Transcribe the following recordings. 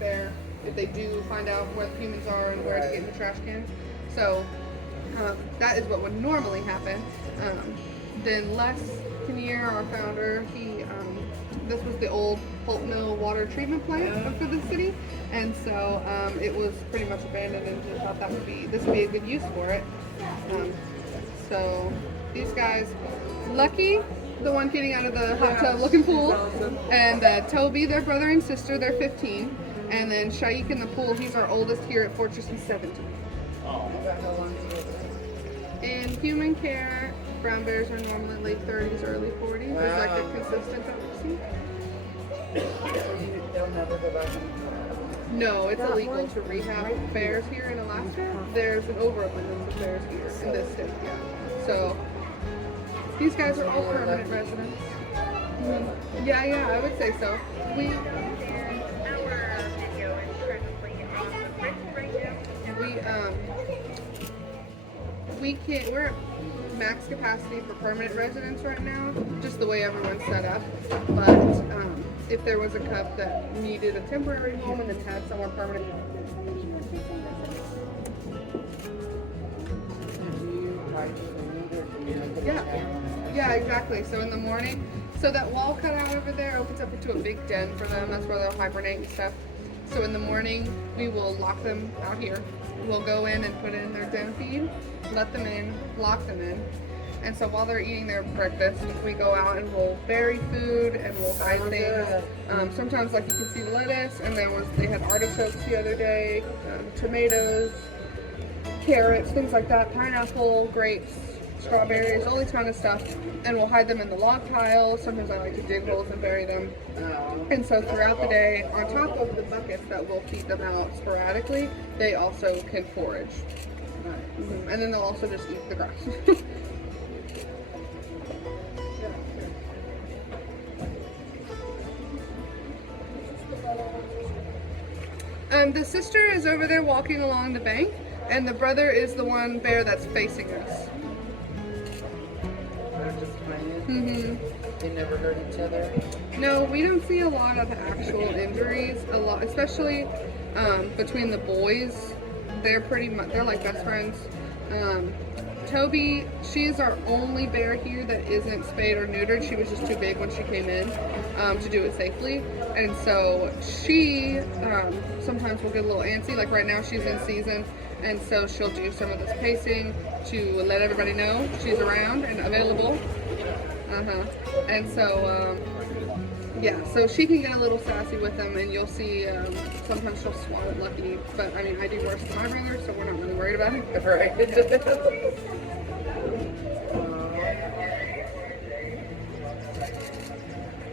if they do find out where the humans are and where to get in the trash cans. So that is what would normally happen. Then Les Kinnear, our founder, this was the old pulp mill water treatment plant for the city, and so it was pretty much abandoned, and he thought this would be a good use for it. So these guys, Lucky, the one getting out of the hot tub looking pool, and Toby, their brother and sister, they're 15, and then Shaik in the pool, he's our oldest here at Fortress, he's 17. In human care, brown bears are normally late 30s, early 40s. Is like the consistent that we see. They'll never go back. No, it's illegal to rehab bears here in Alaska. There's an overabundance of bears here in this state, yeah. So these guys are all permanent residents. Mm-hmm. Yeah, I would say so. We're at max capacity for permanent residents right now, just the way everyone's set up. But if there was a cub that needed a temporary home and then had somewhere permanent. Yeah, exactly. So in the morning, so that wall cut out over there opens up into a big den for them. That's where they'll hibernate and stuff. So in the morning, we will lock them out here. We'll go in and put in their den feed, let them in, lock them in. And so while they're eating their breakfast, we go out and we'll bury food and we'll hide things. Sometimes, like you can see lettuce, and they had artichokes the other day, tomatoes, carrots, things like that, pineapple, grapes, strawberries, all these kind of stuff. And we'll hide them in the log piles. Sometimes I like to dig holes and bury them. And so throughout the day, on top of the buckets that we'll feed them out sporadically, they also can forage. Mm-hmm. And then they'll also just eat the grass. The sister is over there walking along the bank, and the brother is the one bear that's facing us. They're just playing. Mm-hmm. They never hurt each other. No, we don't see a lot of actual injuries. Especially between the boys. They're like best friends. Toby, she's our only bear here that isn't spayed or neutered. She was just too big when she came in to do it safely. And so she sometimes will get a little antsy. Like right now she's in season. And so she'll do some of this pacing to let everybody know she's around and available. And so, yeah, so she can get a little sassy with them, and you'll see sometimes she'll swat at Lucky. But I mean, I do worse than my brother, so we're not really worried about it. Right.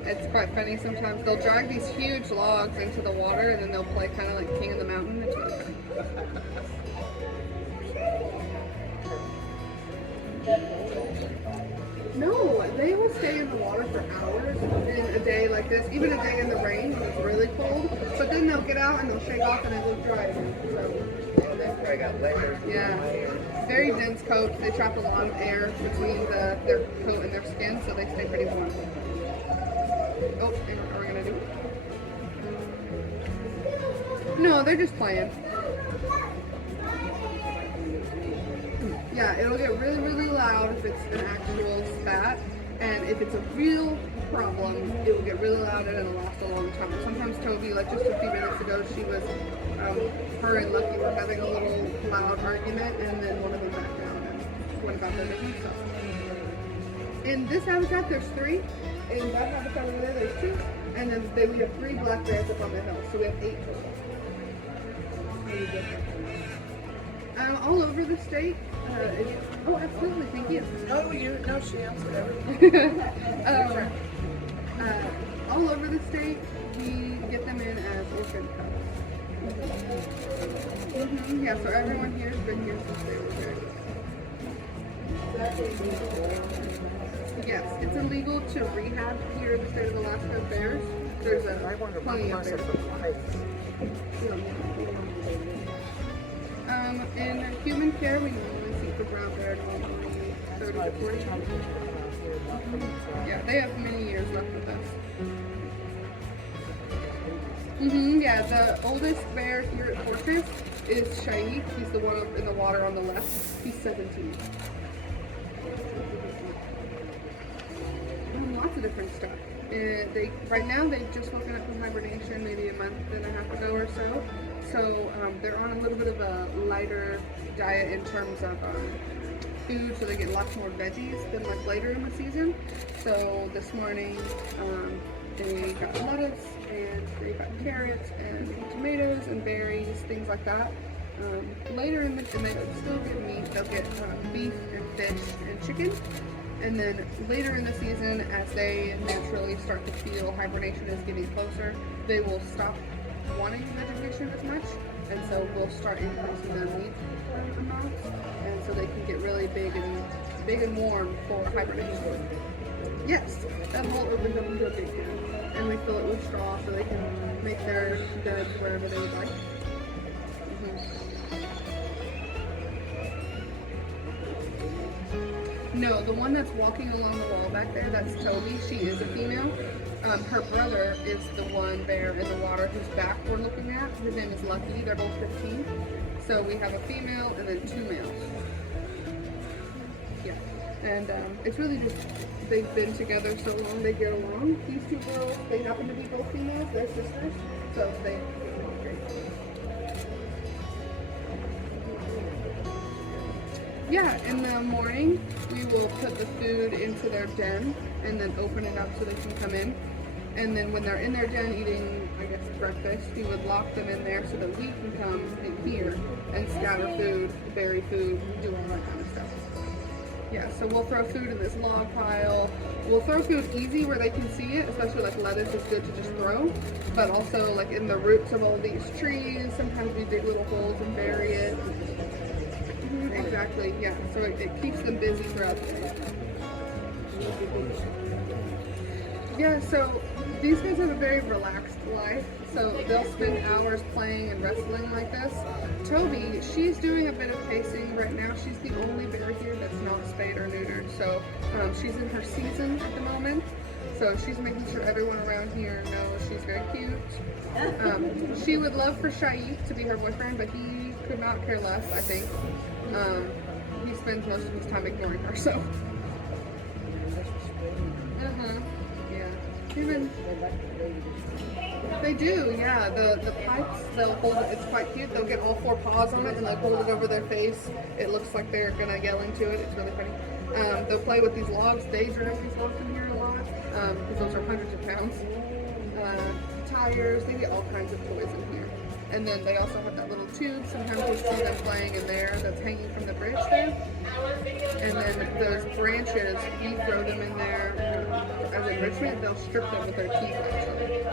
It's quite funny sometimes. They'll drag these huge logs into the water, and then they'll play kind of like King of the Mountain. It's really funny. No, they will stay in the water for hours in a day like this, even a day in the rain when it's really cold. But then they'll get out and they'll shake off and it will dry again. So, They probably got layers. yeah, very dense coats. They trap a lot of air between their coat and their skin, so they stay pretty warm. Oh, are we gonna do it? No, they're just playing. Yeah, it'll get really, really loud if it's an actual spat, and if it's a real problem, it will get really loud and it'll last a long time. Sometimes Toby, like just a few minutes ago, she was, her and Lucky were having a little loud argument, and then one of them backed down and went about their business. So. In this habitat, there's 3. In that habitat over there, there's 2. And then we have 3 black bears up on the hill, so we have 8 total. All over the state. Oh, absolutely. Thank you. No, she answered everything. All over the state, we get them in as orphaned cubs. Mm-hmm. Yeah, so everyone here has been here since they were very young. Yes, it's illegal to rehab here in the state of Alaska bears. There's plenty of bears. In human care, we normally see the brown bear normally 30 to 40. Yeah, they have many years left with us. Yeah, the oldest bear here at Fortress is Shaik. He's the one up in the water on the left. He's 17. Lots of different stuff. Right now they've just woken up from hibernation maybe a month and a half ago or so. So they're on a little bit of a lighter diet in terms of food, so they get lots more veggies than like later in the season. So this morning they got lettuce and they got carrots and tomatoes and berries, things like that. Later in the and they still get meat. They'll get beef and fish and chicken. And then later in the season, as they naturally start to feel hibernation is getting closer, they will stop wanting vegetation as much, and so we'll start increasing their meat amounts, and so they can get really big and warm for hibernation. Yes, that hole opens up into a big pen, and we fill it with straw so they can make their beds wherever they would like. No, the one that's walking along the wall back there, that's Toby. She is a female. Her brother is the one bear in the water whose back we're looking at. His name is Lucky. They're both 15. So we have a female and then 2 males. Yeah. And it's really just, they've been together so long, they get along. These 2 girls, they happen to be both females. They're sisters. So they get along great. Yeah, in the morning, we will put the food into their den and then open it up so they can come in. And then when they're in their den eating, I guess, breakfast, we would lock them in there so that we can come in here and scatter food, bury food, do all that kind of stuff. Yeah, so we'll throw food in this log pile. We'll throw food easy where they can see it, especially like lettuce is good to just throw. But also like in the roots of all these trees, sometimes we dig little holes and bury it. Exactly, yeah. So it keeps them busy throughout the day. Yeah, so these guys have a very relaxed life. So they'll spend hours playing and wrestling like this. Toby, she's doing a bit of pacing right now. She's the only bear here that's not spayed or neutered. So she's in her season at the moment. So she's making sure everyone around here knows she's very cute. She would love for Shaik to be her boyfriend, but he could not care less, I think. He spends most of his time ignoring her, so. Yeah. Even they do, yeah. The pipes, they'll hold it. It's quite cute. They'll get all 4 paws on it and they'll hold it over their face. It looks like they're gonna yell into it. It's really funny. They'll play with these logs. They drag these logs in here a lot because those are hundreds of pounds. Tires. They get all kinds of toys in here. And then they also have that little tube. Sometimes you'll see them playing in there that's hanging from the bridge there. And then those branches, you throw them in there as enrichment. They'll strip them with their teeth actually.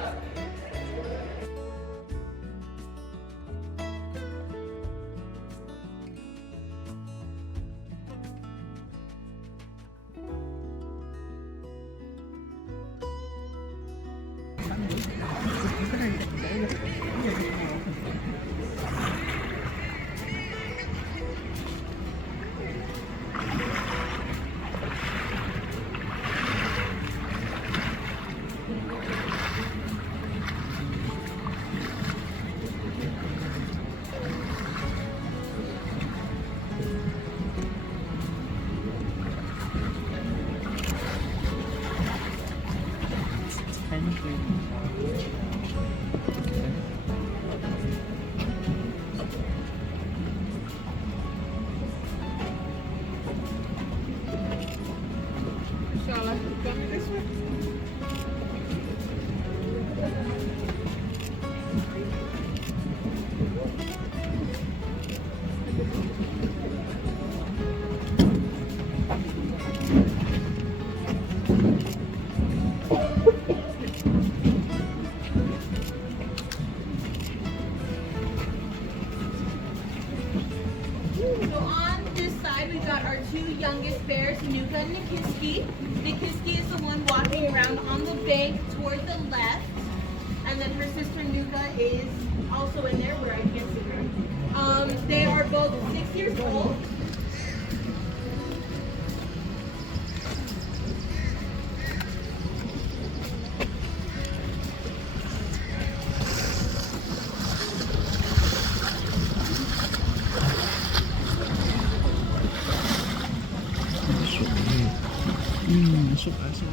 Youngest bears, Nuka and Nikiski. Nikiski is the one walking around on the bank toward the left. And then her sister Nuka is also in there where I can't see her. They are both 6 years old. Masuk asal.